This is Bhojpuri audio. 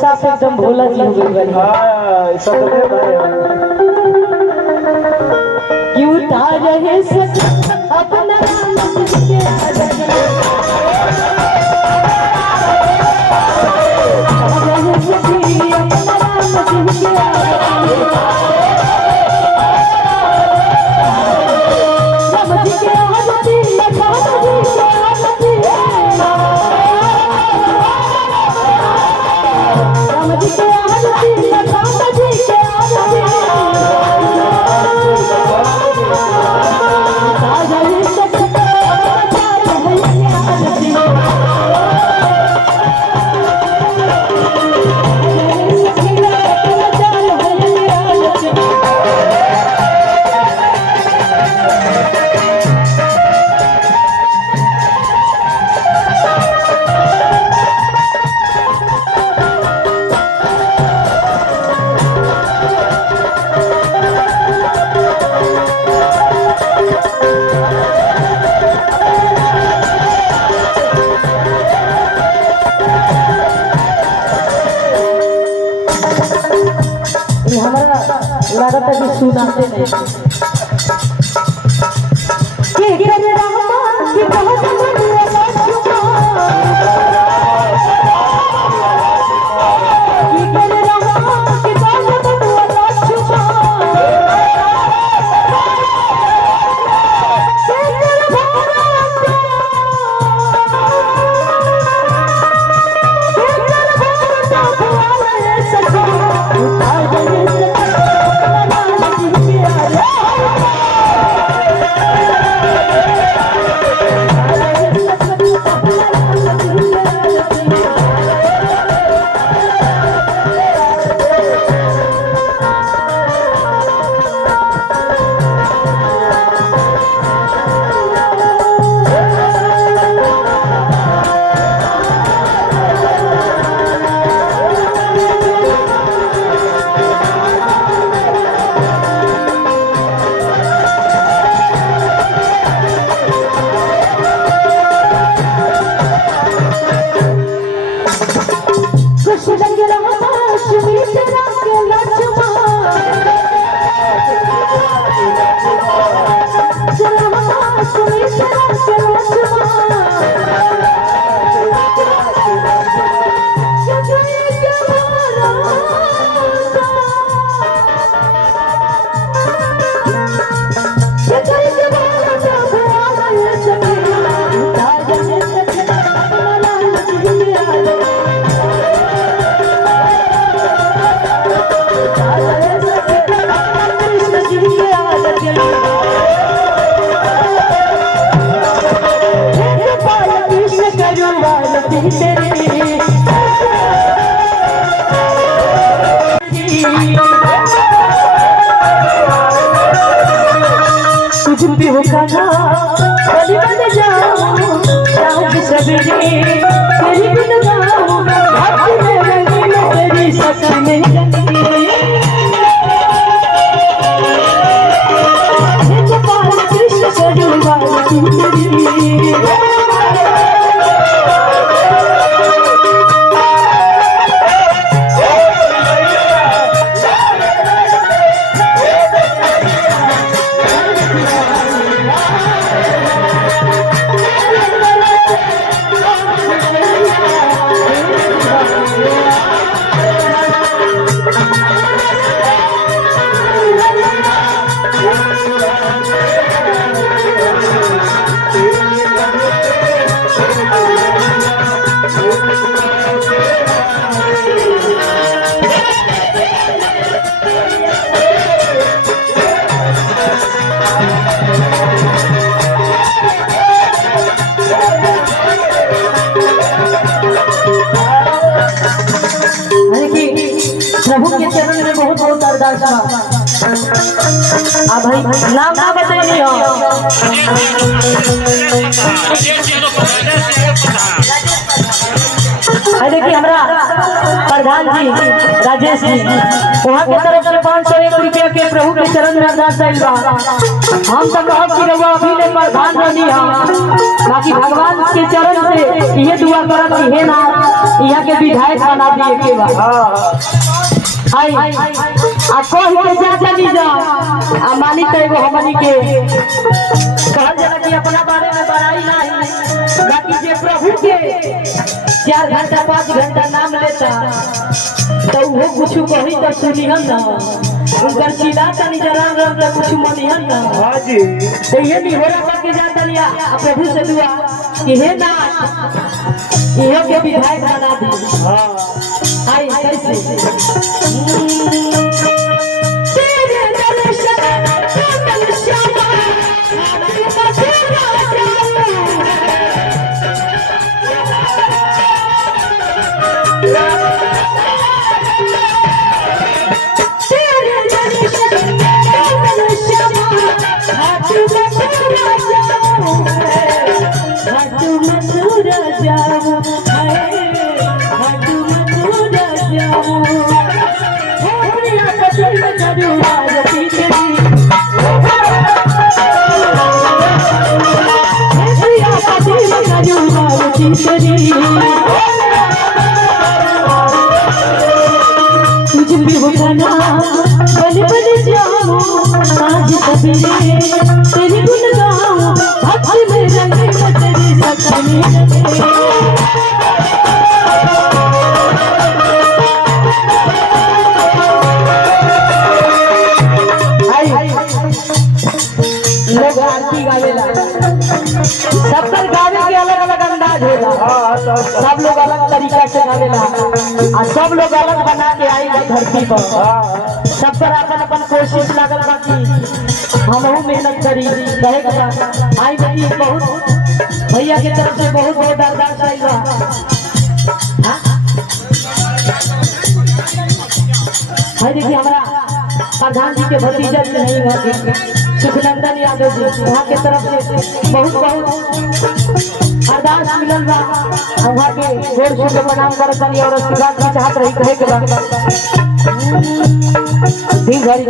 साफ एकदम भोला जी हो गई बनी। हां ऐसा तो है भाई। क्यों था रहे सच अपना नाम के आगे लागत है कि सुनाते नहीं के कर रहा कि बहुत बड़ा छुपा कि कर रहा कि बहुत बड़ा छुपा कुछ भी हो खाना बलि बन जाऊं शाम की सवेरे तेरी बिन गाऊं भक्ति में रंगी तेरी सत्य में रंगी हे गोपाल कृष्ण सजवाल तेरी प्रभु के चरण में बहुत बहुत अरदास बा। भाई नाम ना बताइए हो देखिए हमरा प्रधान जी राजेश जी वहाँ के तरफ से 501 रुपया के प्रभु के चरण में अरदास आइल बा। हम तो कहब कि रउआ अभी ले प्रधान रही हम, बाकी भगवान के चरण से ये दुआ करब कि हे ना यहाँ के विधायक बना दिए के बा। आई आ कह के जा चली जा आ मानी तो एगो हमनी के कहल जाला कि अपना बारे में बड़ाई नहीं, बाकी जे प्रभु के 4 घंटा 5 घंटा नाम लेता तो वो कुछ कही तो सुनिहन ना, उनकर चिल्ला तनी जरा राम तो कुछ मनिहन ना। हां जी तो ये भी होरा करके जाता लिया प्रभु से दुआ कि हे ना इहो के विधायक बना दी। हां आई कैसे तेरे दर्शन कमल श्यामा तुझ भी होना बन बन जाऊं आज सवेरे तेरी गुण गाऊं भक्ति में रंगे तेरी सपने लोग आरती गावेला, सबका गावे के अलग अलग अंदाज होला। सब लोग अलग तरीका से गावेला आ सब लोग अलग बना के आई धरती पर। सब पर अपन अपन कोशिश लागल बा कि हमहू मेहनत करी कहे के बा। आई बड़ी बहुत भैया के तरफ से बहुत बहुत अरदास आई बा। भाई देखिए हमारा प्रधान जी के भतीजा जी नहीं हुआ सुखनंदन यादव जी वहाँ के तरफ से बहुत बहुत अरदास मिलल बा। वहाँ के गोर छू के प्रणाम करतनी और आशीर्वाद भी चाहत रही कहे के बा। दिन भरी